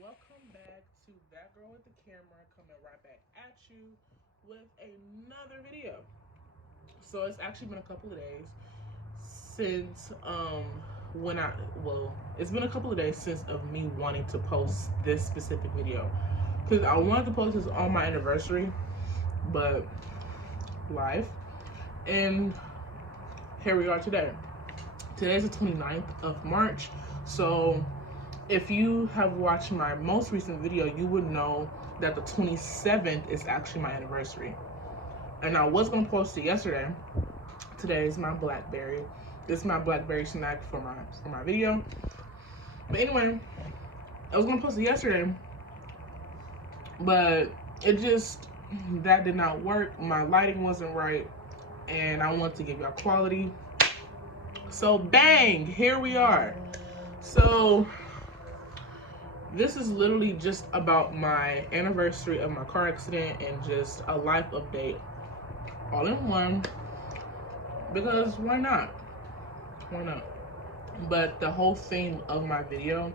welcome back to That Girl with the Camera, coming right back at you with another video. So it's actually been a couple of days since when I well, it's been a couple of days since of me wanting to post this specific video because I wanted to post this on my anniversary, but life, and here we are today. Today's the 29th of March, so if you have watched my most recent video, you would know that the 27th is actually my anniversary. And I was gonna post it yesterday. Today is my blackberry. This is my blackberry snack for my video. But anyway, I was gonna post it yesterday, but it just that did not work. My lighting wasn't right, and I want to give y'all quality. So bang, here we are. So this is literally just about my anniversary of my car accident and just a life update all in one, because why not? Why not? But the whole theme of my video,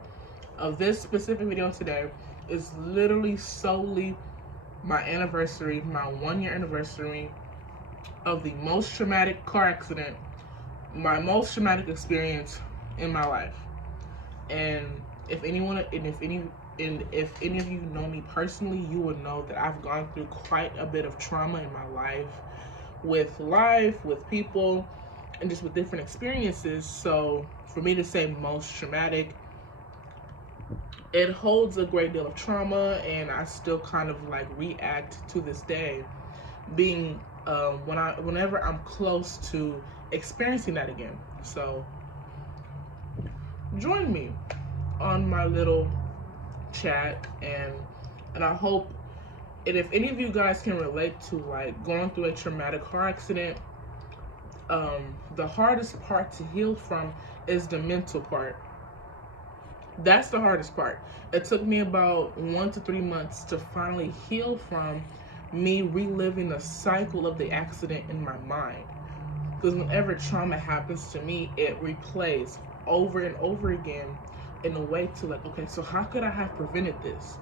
of this specific video today, is literally solely my anniversary, my 1 year anniversary of the most traumatic car accident, my most traumatic experience in my life. And if any of you know me personally, you would know that I've gone through quite a bit of trauma in my life, with people, and just with different experiences. So for me to say most traumatic, it holds a great deal of trauma, and I still kind of like react to this day, being whenever I'm close to experiencing that again. So join me on my little chat, and I hope, and if any of you guys can relate to like going through a traumatic car accident, the hardest part to heal from is the mental part. That's the hardest part. It took me about 1 to 3 months to finally heal from me reliving the cycle of the accident in my mind, because whenever trauma happens to me, it replays over and over again in a way to like, okay, so how could I have prevented this?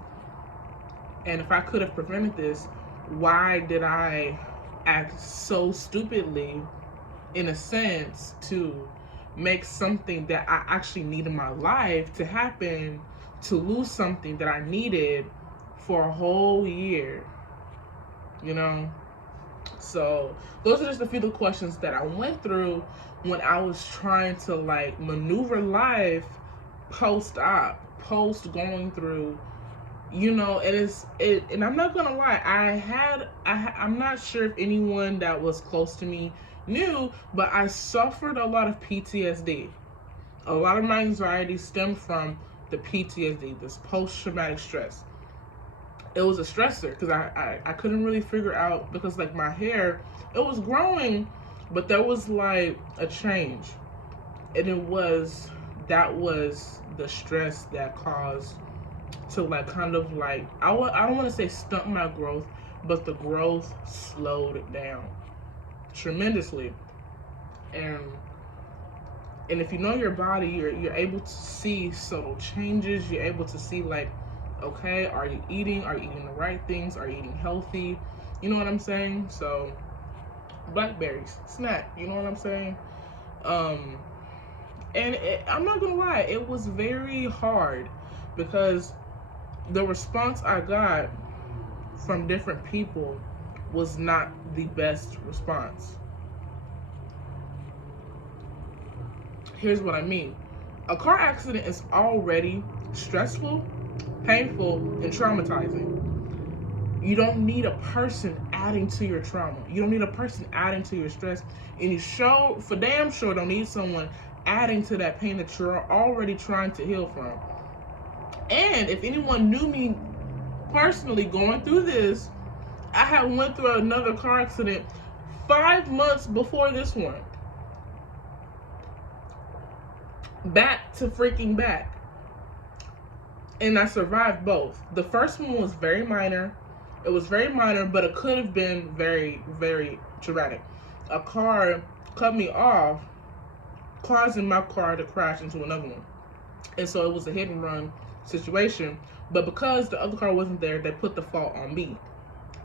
And if I could have prevented this, why did I act so stupidly, in a sense, to make something that I actually need in my life to happen, to lose something that I needed for a whole year, you know? So those are just a few of the questions that I went through when I was trying to like maneuver life post-op, post going through, and I'm not gonna lie, I'm not sure if anyone that was close to me knew, but I suffered a lot of PTSD. A lot of my anxiety stemmed from the PTSD, this post-traumatic stress. It was a stressor because I couldn't really figure out, because like my hair, it was growing, but there was like a change, and that was the stress that caused to like kind of like, I don't want to say stunt my growth, but the growth slowed down tremendously. And if you know your body, you're able to see subtle changes. You're able to see like, okay, are you eating the right things, are you eating healthy, you know what I'm saying? So blackberries snack, you know what I'm saying? I'm not gonna lie, it was very hard, because the response I got from different people was not the best response. Here's what I mean. A car accident is already stressful, painful, and traumatizing. You don't need a person adding to your trauma. You don't need a person adding to your stress. And you for damn sure don't need someone adding to that pain that you're already trying to heal from. And if anyone knew me personally going through this, I had went through another car accident 5 months before this one. Back to freaking back. And I survived both. The first one was very minor. It was very minor, but it could have been very, very traumatic. A car cut me off, causing my car to crash into another one. And so it was a hit and run situation. But because the other car wasn't there, they put the fault on me.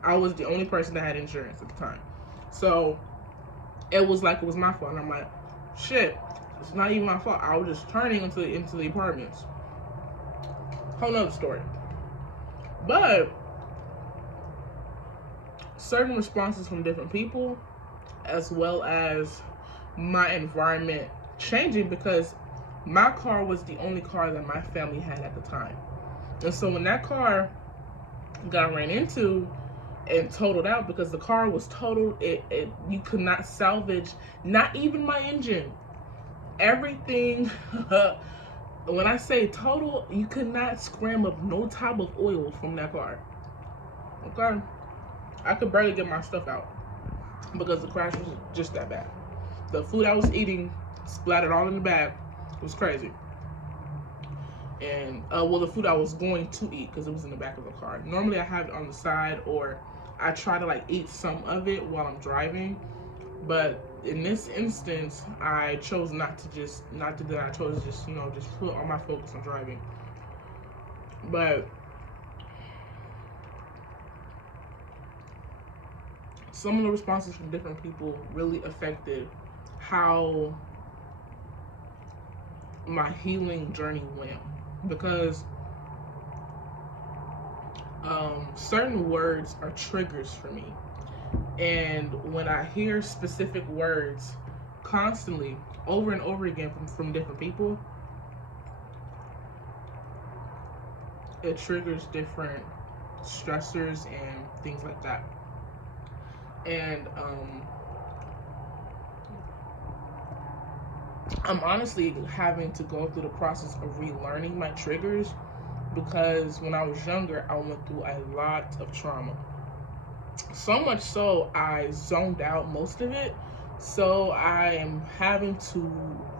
I was the only person that had insurance at the time. So it was like it was my fault. And I'm like, shit, it's not even my fault. I was just turning into the apartments. Whole nother story. But certain responses from different people, as well as my environment changing, because my car was the only car that my family had at the time. And so when that car got ran into and totaled out, because the car was totaled, you could not salvage, not even my engine, everything. When I say total, you could not scram up no type of oil from that car. Okay, I could barely get my stuff out because the crash was just that bad. The food I was eating splattered all in the bag. It was crazy. And the food I was going to eat, because it was in the back of the car. Normally I have it on the side, or I try to like eat some of it while I'm driving. But in this instance, I chose not to do that. I chose to just put all my focus on driving. But some of the responses from different people really affected how my healing journey went, because certain words are triggers for me. And when I hear specific words constantly over and over again from different people, it triggers different stressors and things like that. And I'm honestly having to go through the process of relearning my triggers, because when I was younger, I went through a lot of trauma. So much so, I zoned out most of it. So I am having to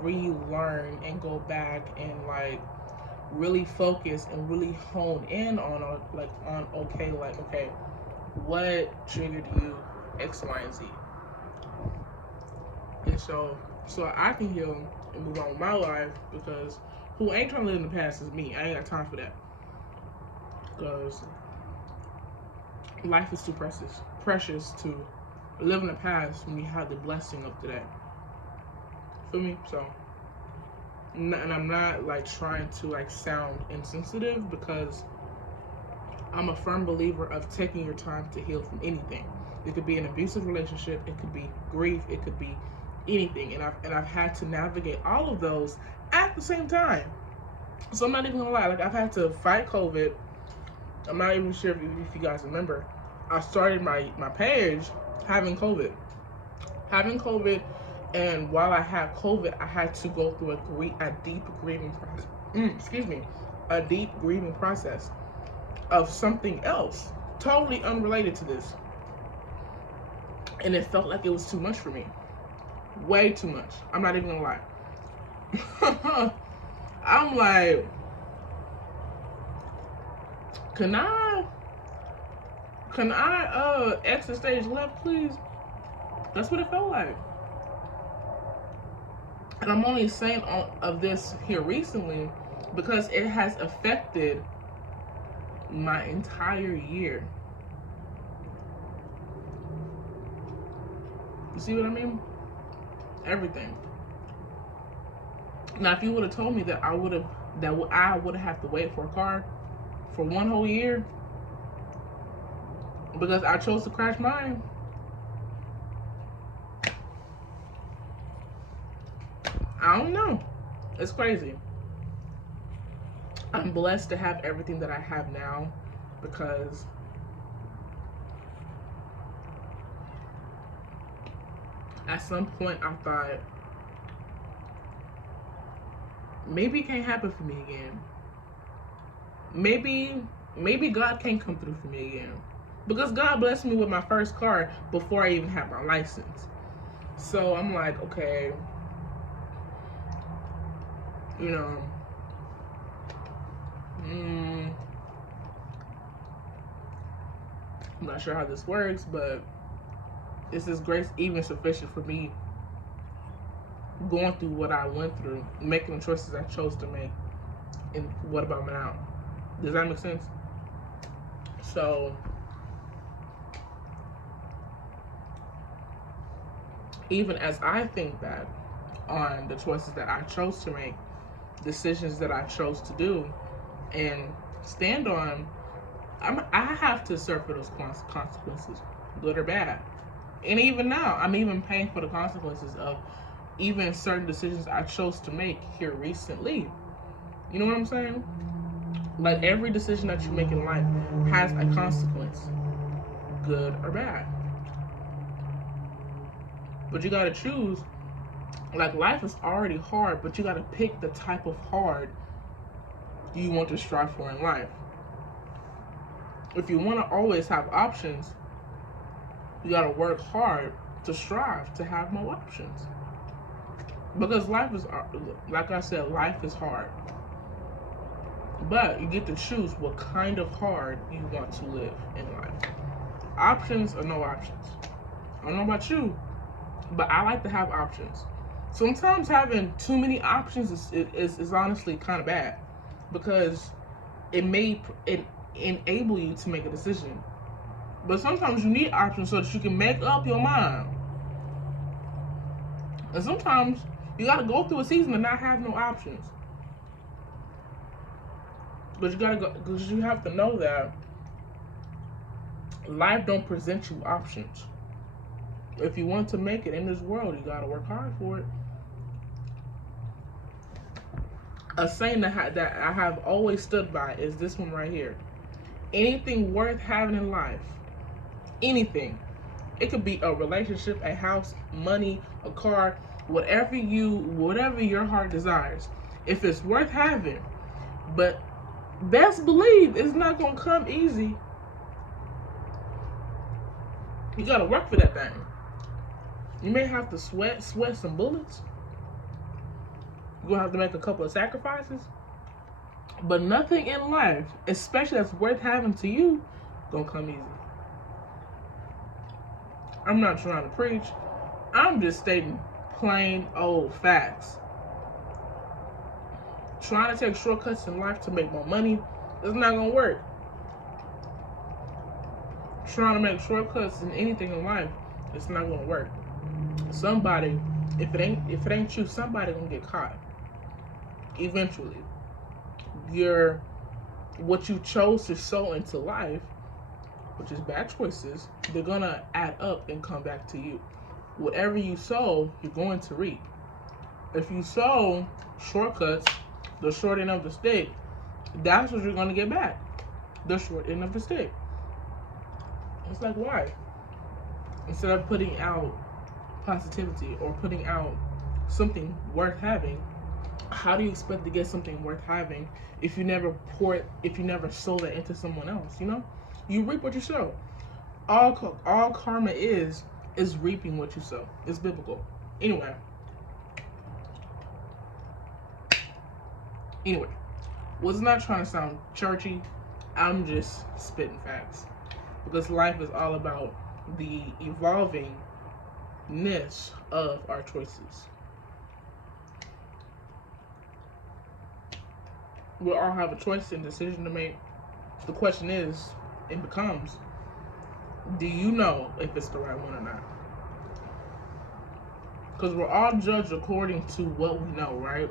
relearn and go back and like really focus and really hone in on okay, what triggered you, X, Y, and Z. And so I can heal and move on with my life, because who ain't trying to live in the past is me. I ain't got time for that. Because life is too precious to live in the past when you have the blessing of today. Feel me? So, and I'm not like trying to like sound insensitive, because I'm a firm believer of taking your time to heal from anything. It could be an abusive relationship, it could be grief, it could be anything, and I've had to navigate all of those at the same time. So I'm not even gonna lie, like I've had to fight COVID. I'm not even sure if you guys remember. I started my page having COVID, and while I had COVID, I had to go through a deep grieving process. A deep grieving process of something else, totally unrelated to this, and it felt like it was too much for me. Way too much. I'm not even gonna lie. I'm like, can I exit stage left, please? That's what it felt like. And I'm only saying of this here recently because it has affected my entire year. You see what I mean? Everything. Now, if you would have told me that I would have had to wait for a car for one whole year because I chose to crash mine, I don't know. It's crazy. I'm blessed to have everything that I have now, because at some point I thought maybe it can't happen for me again. Maybe God can't come through for me again, because God blessed me with my first car before I even had my license. So I'm like, okay, you know, I'm not sure how this works, but is this grace even sufficient for me going through what I went through, making the choices I chose to make, and what about now? Does that make sense? So even as I think back on the choices that I chose to make, decisions that I chose to do and stand on, I have to suffer those consequences, good or bad. And even now, I'm even paying for the consequences of even certain decisions I chose to make here recently. You know what I'm saying? Like, every decision that you make in life has a consequence, good or bad. But you gotta choose. Like, life is already hard, but you gotta pick the type of hard you want to strive for in life. If you want to always have options, you gotta work hard to strive to have more options. Because life is, like I said, life is hard. But you get to choose what kind of hard you want to live in life. Options or no options. I don't know about you, but I like to have options. Sometimes having too many options is honestly kind of bad, because it may enable you to make a decision. But sometimes you need options so that you can make up your mind. And sometimes you gotta go through a season and not have no options. But you gotta go, because you have to know that life don't present you options. If you want to make it in this world, you gotta work hard for it. A saying that I have always stood by is this one right here. Anything worth having in life, anything. It could be a relationship, a house, money, a car, whatever your heart desires. If it's worth having, but best believe it's not gonna come easy. You gotta work for that thing. You may have to sweat some bullets. You're gonna have to make a couple of sacrifices. But nothing in life, especially that's worth having to you, gonna come easy. I'm not trying to preach. I'm just stating plain old facts. Trying to take shortcuts in life to make more money is not gonna work. Trying to make shortcuts in anything in life, it's not gonna work. Somebody, if it ain't you, somebody gonna get caught. Eventually. What you chose to sow into life, which is bad choices, they're gonna add up and come back to you. Whatever you sow, you're going to reap. If you sow shortcuts, the short end of the stick, that's what you're gonna get back. The short end of the stick. It's like, why? Instead of putting out positivity or putting out something worth having, how do you expect to get something worth having if you never sow that into someone else? You know, you reap what you sow. All karma is reaping what you sow. It's biblical. Anyway, was not trying to sound churchy. I'm just spitting facts, because life is all about the evolvingness of our choices. We all have a choice and decision to make. The question is, it becomes, do you know if it's the right one or not? Because we're all judged according to what we know, right?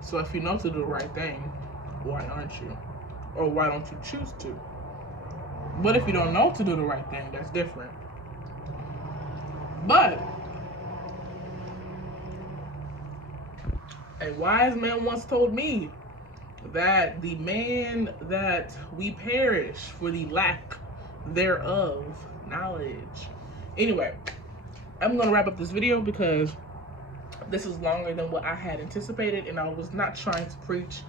So if you know to do the right thing, why aren't you? Or why don't you choose to? But if you don't know to do the right thing, that's different. But a wise man once told me that the man that we perish for the lack thereof knowledge. Anyway, I'm gonna wrap up this video because this is longer than what I had anticipated, and I was not trying to preach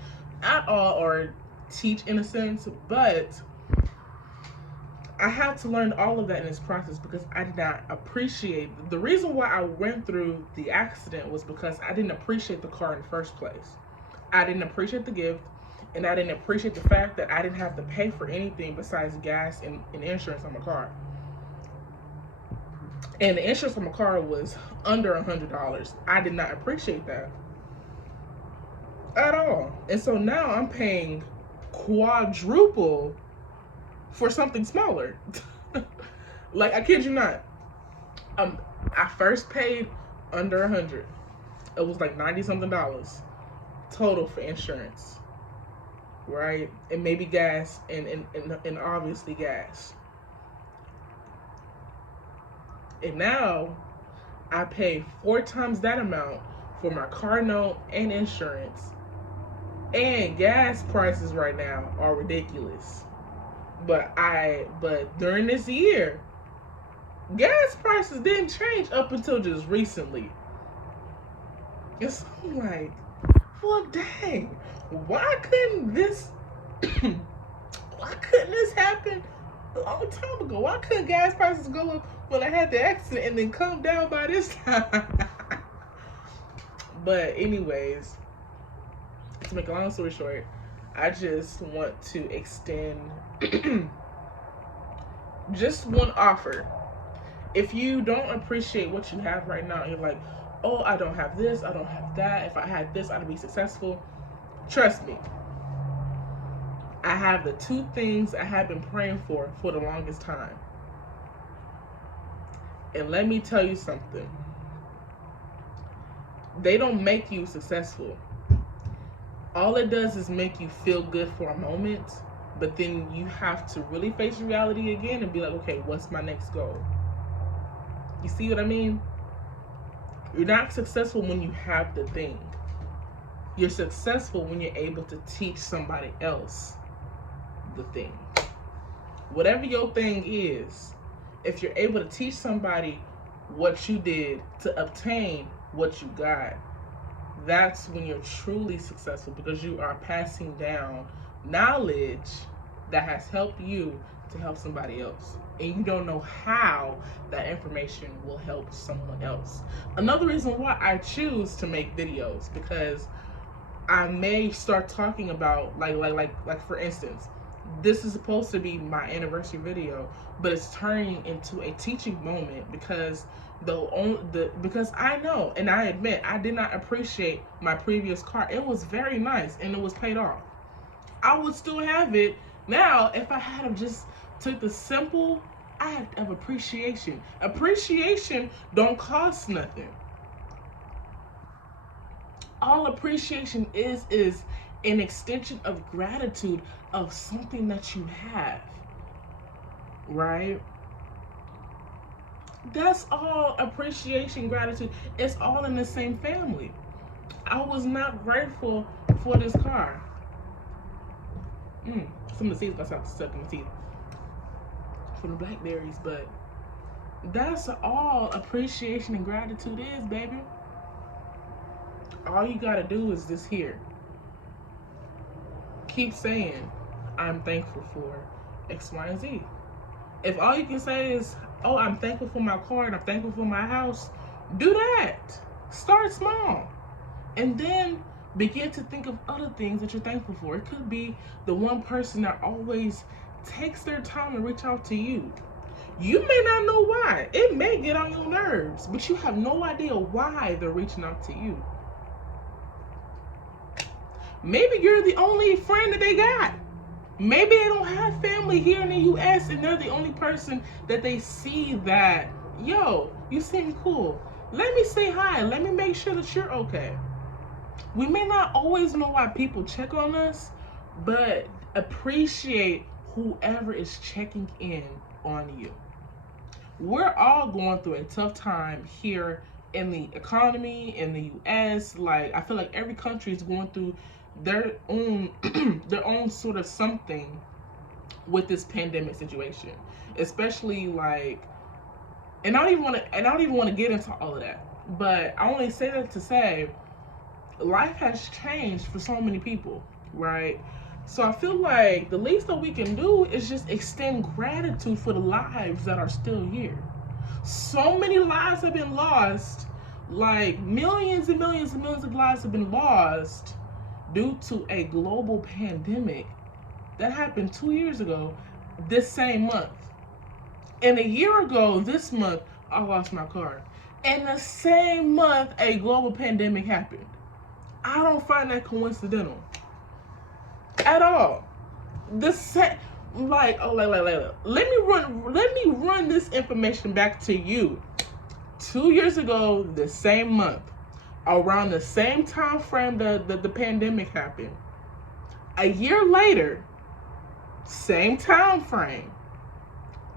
at all or teach in a sense, but I had to learn all of that in this process because I did not appreciate. The reason why I went through the accident was because I didn't appreciate the car in the first place. I didn't appreciate the gift, and I didn't appreciate the fact that I didn't have to pay for anything besides gas and insurance on my car. And the insurance on my car was under $100. I did not appreciate that at all. And so now I'm paying quadruple for something smaller. Like, I kid you not. I first paid under $100. It was like $90 something total for insurance, right? And maybe gas, and obviously gas. And now I pay 4 times that amount for my car note and insurance. And gas prices right now are ridiculous. But during this year, gas prices didn't change up until just recently. And so I'm like, well, dang, why couldn't this happen a long time ago? Why couldn't gas prices go up when I had the accident and then come down by this time? But anyways, to make a long story short, I just want to extend just one offer. If you don't appreciate what you have right now, you're like, oh, I don't have this, I don't have that. If I had this, I'd be successful. Trust me. I have the 2 things I have been praying for the longest time. And let me tell you something. They don't make you successful. All it does is make you feel good for a moment, but then you have to really face reality again and be like, okay, what's my next goal? You see what I mean? You're not successful when you have the thing. You're successful when you're able to teach somebody else the thing. Whatever your thing is, if you're able to teach somebody what you did to obtain what you got, that's when you're truly successful, because you are passing down knowledge that has helped you to help somebody else. And you don't know how that information will help someone else. Another reason why I choose to make videos, because I may start talking about, like for instance, this is supposed to be my anniversary video, but it's turning into a teaching moment because because I know, and I admit, I did not appreciate my previous car. It was very nice and it was paid off. I would still have it now if I had have just took the simple act of appreciation. Appreciation don't cost nothing. All appreciation is an extension of gratitude of something that you have, right? That's all appreciation, gratitude. It's all in the same family. I was not grateful for this car. Some of the seeds got stuck in the teeth from the blackberries, but that's all appreciation and gratitude is, baby. All you gotta do is this here. Keep saying, I'm thankful for X, Y, and Z. If all you can say is, oh, I'm thankful for my car and I'm thankful for my house, do that. Start small. And then begin to think of other things that you're thankful for. It could be the one person that always takes their time to reach out to you. You may not know why. It may get on your nerves, but you have no idea why they're reaching out to you. Maybe you're the only friend that they got. Maybe they don't have family here in the US and they're the only person that they see that, yo, you seem cool. Let me say hi. Let me make sure that you're okay. We may not always know why people check on us, but appreciate whoever is checking in on you. We're all going through a tough time here in the economy, in the US. Like, I feel like every country is going through their own their own sort of something with this pandemic situation, especially like, and I don't even want to get into all of that, but I only say that to say life has changed for so many people, right? So I feel like the least that we can do is just extend gratitude for the lives that are still here. So many lives have been lost, like millions and millions and millions of lives have been lost due to a global pandemic that happened 2 years ago this same month. And a year ago this month, I lost my car. And the same month, a global pandemic happened. I don't find that coincidental at all. the set, like, oh, let me run this information back to you. 2 years ago, the same month, around the same time frame the pandemic happened. A year later, same time frame,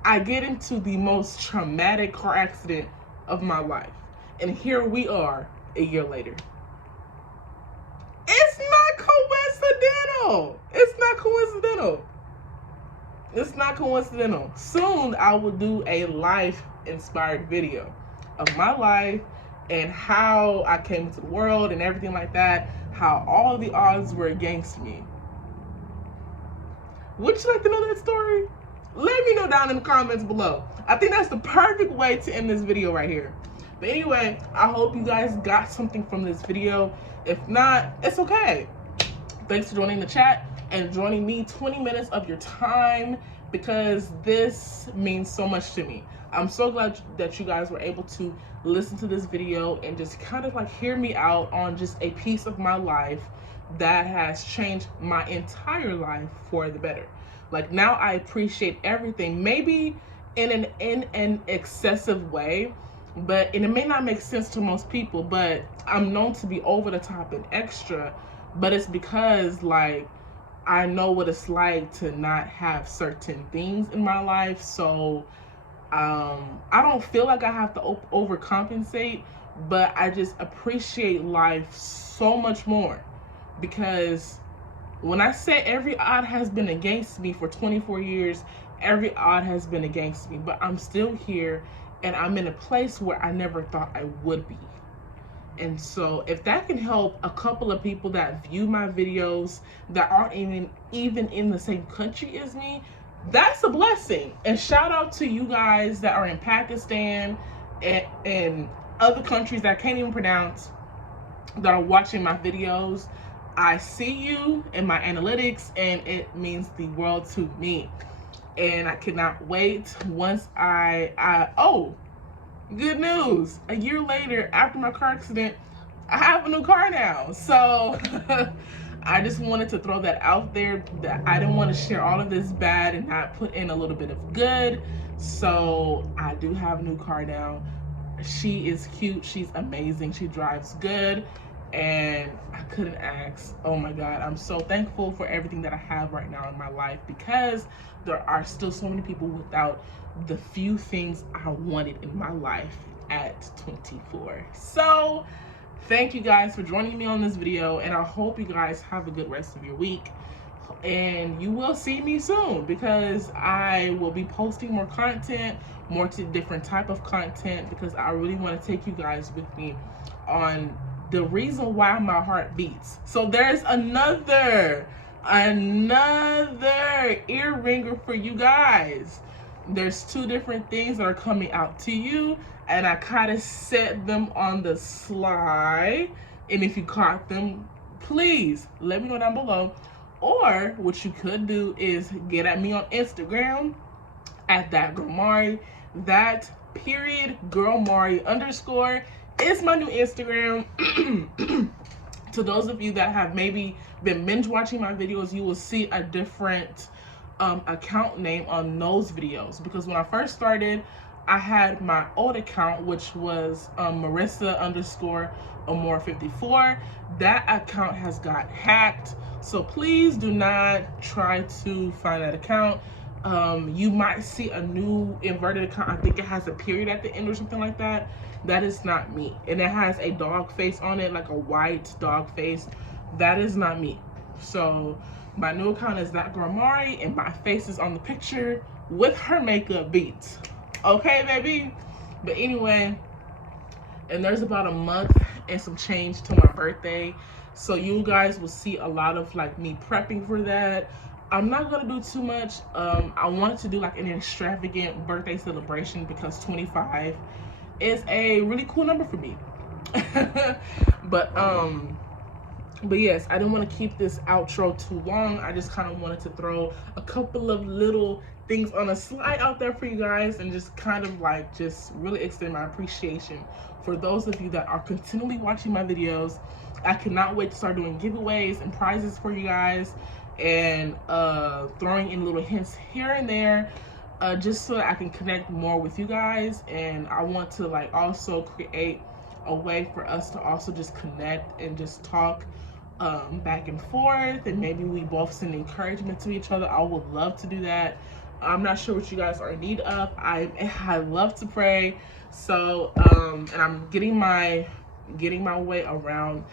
I get into the most traumatic car accident of my life. And here we are a year later. It's not coincidental. It's not coincidental. It's not coincidental. Soon I will do a life-inspired video of my life and how I came into the world and everything like that, how all the odds were against me. Would you like to know that story? Let me know down in the comments below. I think that's the perfect way to end this video right here. But anyway, I hope you guys got something from this video. If not, it's okay. Thanks for joining the chat and joining me 20 minutes of your time, because this means so much to me. I'm so glad that you guys were able to listen to this video and just kind of like hear me out on just a piece of my life that has changed my entire life for the better. Like, now I appreciate everything, maybe in an excessive way, and it may not make sense to most people, but I'm known to be over the top and extra, but it's because, like, I know what it's like to not have certain things in my life. So I don't feel like I have to overcompensate, but I just appreciate life so much more, because when I say every odd has been against me for 24 years, every odd has been against me, but I'm still here and I'm in a place where I never thought I would be. And so if that can help a couple of people that view my videos that aren't even in the same country as me, that's a blessing. And shout out to you guys that are in Pakistan and other countries that I can't even pronounce that are watching my videos. I see you in my analytics and it means the world to me. And I cannot wait once oh, good news. A year later, after my car accident, I have a new car now. So I just wanted to throw that out there, that I didn't want to share all of this bad and not put in a little bit of good. So I do have a new car now. She is cute. She's amazing. She drives good. And I couldn't ask. Oh my God, I'm so thankful for everything that I have right now in my life, because there are still so many people without the few things I wanted in my life at 24. So thank you guys for joining me on this video, and I hope you guys have a good rest of your week. And you will see me soon, because I will be posting more content, more to different type of content, because I really want to take you guys with me on the reason why my heart beats. So there's another ear ringer for you guys. There's 2 different things that are coming out to you, and I kind of set them on the sly. And if you caught them, please let me know down below. Or what you could do is get at me on Instagram at @thatgirlmari. _girlmari_ is my new Instagram. To those of you that have maybe been binge watching my videos, you will see a different account name on those videos, because when I first started, I had my old account, which was Marissa_Amore54. That account has got hacked, so please do not try to find that account. You might see a new inverted account. I think it has a period at the end or something like that. That is not me. And it has a dog face on it, like a white dog face. That is not me. So my new account is @thatgirlmari, and my face is on the picture with her makeup beats. Okay, baby? But anyway, and there's about a month and some change to my birthday. So you guys will see a lot of like me prepping for that. I'm not gonna do too much. I wanted to do like an extravagant birthday celebration, because 25 is a really cool number for me. But yes, I didn't want to keep this outro too long. I just kind of wanted to throw a couple of little things on a slide out there for you guys, and just kind of like just really extend my appreciation for those of you that are continually watching my videos. I cannot wait to start doing giveaways and prizes for you guys. and throwing in little hints here and there, just so that I can connect more with you guys. And I want to like also create a way for us to also just connect and just talk back and forth, and maybe we both send encouragement to each other. I would love to do that. I'm not sure what you guys are in need of. I love to pray, so and I'm getting my way around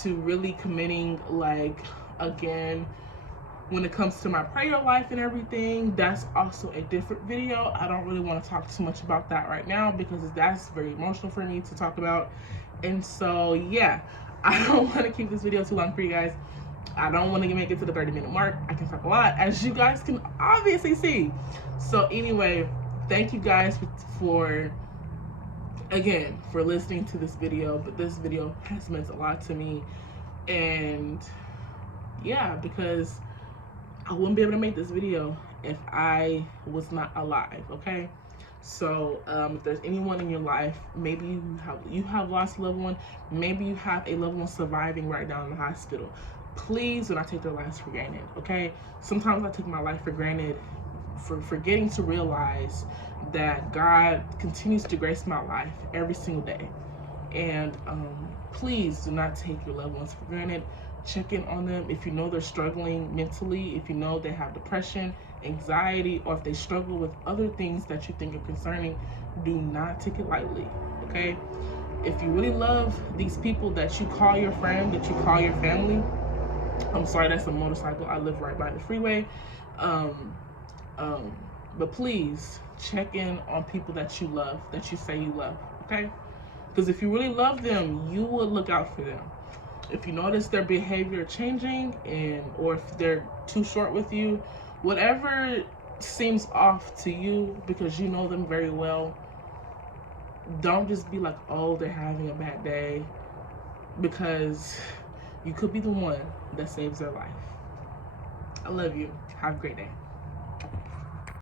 to really committing, like, again, when it comes to my prayer life and everything. That's also a different video. I don't really want to talk too much about that right now because that's very emotional for me to talk about. And so yeah, I don't want to keep this video too long for you guys. I don't want to make it to the 30-minute mark. I can talk a lot, as you guys can obviously see. So anyway, thank you guys for again for listening to this video. But this video has meant a lot to me, and yeah, because I wouldn't be able to make this video if I was not alive, okay? So if there's anyone in your life, maybe you have lost a loved one, maybe you have a loved one surviving right now in the hospital, please do not take their lives for granted, okay? Sometimes I take my life for granted, for forgetting to realize that God continues to grace my life every single day. And please do not take your loved ones for granted. Check in on them if you know they're struggling mentally, if you know they have depression, anxiety, or if they struggle with other things that you think are concerning. Do not take it lightly, okay? If you really love these people that you call your friend, that you call your family, I'm sorry, that's a motorcycle. I live right by the freeway. But please check in on people that you love, that you say you love, okay? Because if you really love them, you will look out for them. If you notice their behavior changing, or if they're too short with you, whatever seems off to you because you know them very well, don't just be like, oh, they're having a bad day, because you could be the one that saves their life. I love you. Have a great day.